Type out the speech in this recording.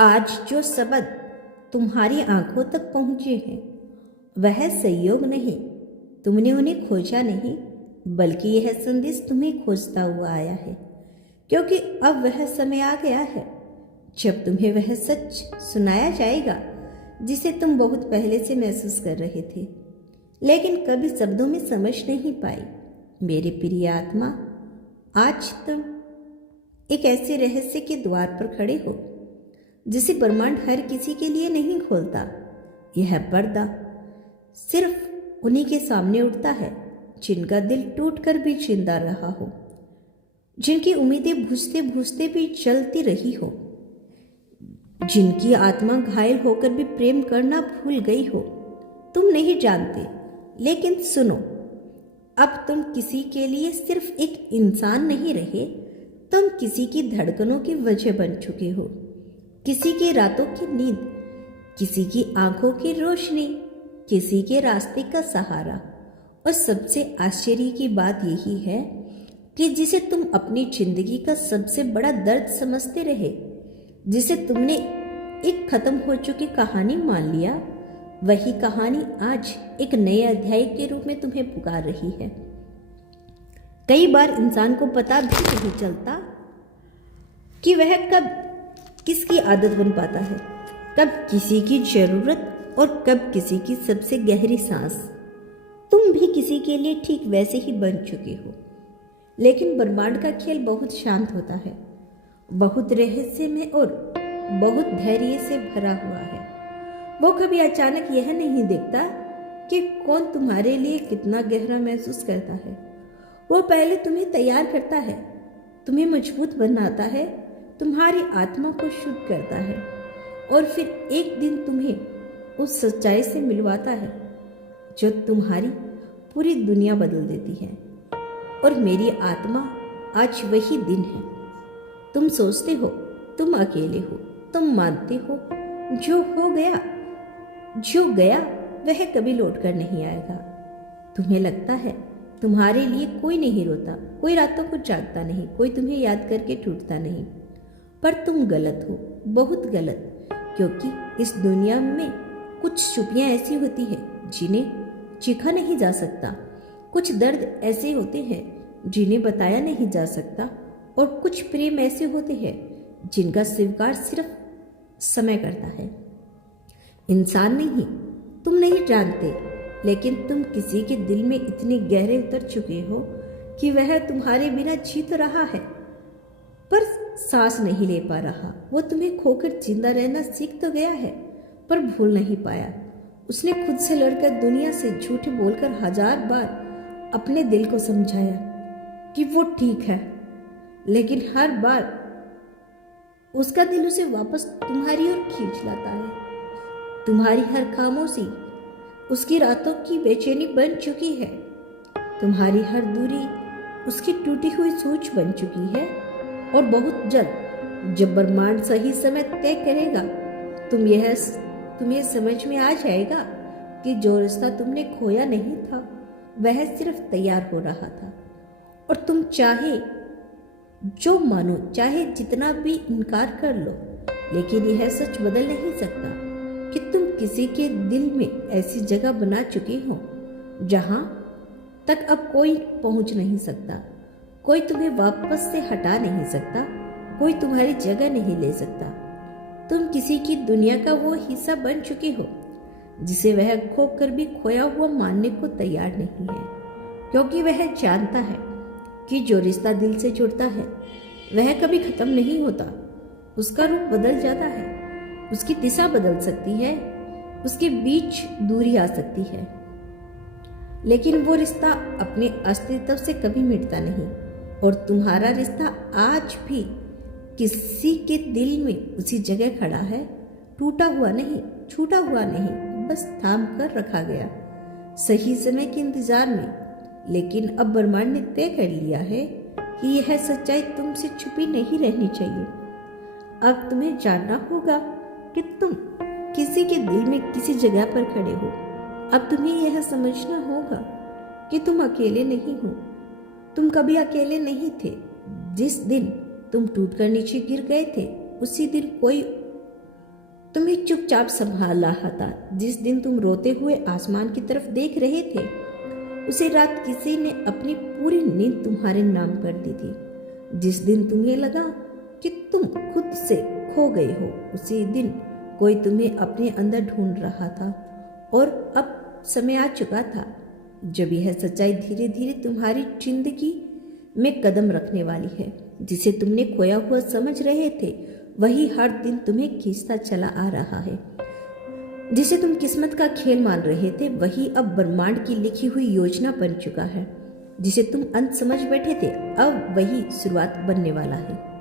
आज जो सबद तुम्हारी आंखों तक पहुंचे हैं वह संयोग नहीं, तुमने उन्हें खोजा नहीं, बल्कि यह संदेश तुम्हें खोजता हुआ आया है। क्योंकि अब वह समय आ गया है जब तुम्हें वह सच सुनाया जाएगा जिसे तुम बहुत पहले से महसूस कर रहे थे, लेकिन कभी शब्दों में समझ नहीं पाई। मेरे प्रिय आत्मा, आज तुम एक ऐसे रहस्य के द्वार पर खड़े हो जिसे ब्रह्मांड हर किसी के लिए नहीं खोलता। यह पर्दा सिर्फ उन्हीं के सामने उठता है जिनका दिल टूटकर भी जिंदा रहा हो, जिनकी उम्मीदें बुझते बुझते भी चलती रही हो, जिनकी आत्मा घायल होकर भी प्रेम करना भूल गई हो। तुम नहीं जानते, लेकिन सुनो, अब तुम किसी के लिए सिर्फ एक इंसान नहीं रहे, तुम किसी की धड़कनों की वजह बन चुके हो, किसी की रातों की नींद, किसी की आंखों की रोशनी, किसी के रास्ते का सहारा। और सबसे आश्चर्य की बात यही है कि जिसे तुम अपनी जिंदगी का सबसे बड़ा दर्द समझते रहे, जिसे तुमने एक खत्म हो चुकी कहानी मान लिया, वही कहानी आज एक नए अध्याय के रूप में तुम्हें पुकार रही है। कई बार इंसान को पता भी नहीं चलता कि वह कब किसकी आदत बन पाता है, कब किसी की जरूरत और कब किसी की सबसे गहरी सांस। तुम भी किसी के लिए ठीक वैसे ही बन चुके हो, लेकिन ब्रह्मांड का खेल बहुत शांत होता है, बहुत रहस्यमय और बहुत धैर्य से भरा हुआ है। वो कभी अचानक यह नहीं देखता कि कौन तुम्हारे लिए कितना गहरा महसूस करता है। वो पहले तुम्हें तैयार करता है, तुम्हें मजबूत बनाता है, तुम्हारी आत्मा को शुद्ध करता है, और फिर एक दिन तुम्हें उस सच्चाई से मिलवाता है जो तुम्हारी पूरी दुनिया बदल देती है। और मेरी आत्मा, आज वही दिन है। तुम सोचते हो तुम अकेले हो, तुम मानते हो जो गया वह कभी लौट कर नहीं आएगा। तुम्हें लगता है तुम्हारे लिए कोई नहीं रोता, कोई रातों को जागता नहीं, कोई तुम्हें याद करके टूटता नहीं। पर तुम गलत हो, बहुत गलत, क्योंकि इस दुनिया में कुछ चुपियां ऐसी होती हैं जिन्हें चीखा नहीं जा सकता, कुछ दर्द ऐसे होते हैं जिन्हें बताया नहीं जा सकता, और कुछ प्रेम ऐसे होते हैं जिनका स्वीकार सिर्फ समय करता है। इंसान नहीं, तुम नहीं जानते, लेकिन तुम किसी के दिल में इतने गहरे उतर चुके हो कि वह तुम्हारे बिना जी तो रहा है पर सांस नहीं ले पा रहा। वो तुम्हें खोकर जिंदा रहना सीख तो गया है पर भूल नहीं पाया। उसने खुद से लड़कर दुनिया से झूठ बोलकर 1000 बार अपने दिल को समझाया कि वो ठीक है, लेकिन हर बार उसका दिल उसे वापस तुम्हारी ओर खींच लाता है। तुम्हारी हर खामोशी उसकी रातों की बेचैनी बन चुकी है, तुम्हारी हर दूरी उसकी टूटी हुई सोच बन चुकी है। और बहुत जल्द जब ब्रह्मांड सही समय तय करेगा, तुम्हें समझ में आ जाएगा कि जो रिश्ता तुमने खोया नहीं था वह सिर्फ तैयार हो रहा था। और तुम चाहे जो मानो, चाहे जितना भी इनकार कर लो, लेकिन यह सच बदल नहीं सकता कि तुम किसी के दिल में ऐसी जगह बना चुके हो जहां तक अब कोई पहुंच नहीं सकता, कोई तुम्हें वापस से हटा नहीं सकता, कोई तुम्हारी जगह नहीं ले सकता। तुम किसी की दुनिया का वो हिस्सा बन चुके हो जिसे वह खोकर भी खोया हुआ मानने को तैयार नहीं है, क्योंकि वह जानता है कि जो रिश्ता दिल से जुड़ता है वह कभी खत्म नहीं होता। उसका रूप बदल जाता है, उसकी दिशा बदल सकती है, उसके बीच दूरी आ सकती है, लेकिन वो रिश्ता अपने अस्तित्व से कभी मिटता नहीं। और तुम्हारा रिश्ता आज भी किसी के दिल में उसी जगह खड़ा है, टूटा हुआ नहीं, छूटा हुआ नहीं, बस थाम कर रखा गया सही समय के इंतजार में। लेकिन अब ब्रह्मांड ने तय कर लिया है कि यह सच्चाई तुमसे छुपी नहीं रहनी चाहिए। अब तुम्हें जानना होगा कि तुम किसी के दिल में किसी जगह पर खड़े हो। अब तुम्हें यह समझना होगा कि तुम अकेले नहीं हो, तुम कभी अकेले नहीं थे। जिस दिन तुम टूटकर नीचे गिर गए थे, उसी दिन कोई तुम्हें चुपचाप संभाल रहा था। जिस दिन तुम रोते हुए आसमान की तरफ देख रहे थे, उसी रात किसी ने अपनी पूरी नींद तुम्हारे नाम कर दी थी। जिस दिन तुम्हें लगा कि तुम खुद से खो गए हो, उसी दिन कोई तुम्हें अपने अंदर ढूंढ रहा था और अब समय आ चुका था जब यह सच्चाई धीरे धीरे तुम्हारी जिंदगी में कदम रखने वाली है। जिसे तुमने खोया हुआ समझ रहे थे, वही हर दिन तुम्हें खींचता चला आ रहा है। जिसे तुम किस्मत का खेल मान रहे थे, वही अब ब्रह्मांड की लिखी हुई योजना बन चुका है। जिसे तुम अंत समझ बैठे थे, अब वही शुरुआत बनने वाला है।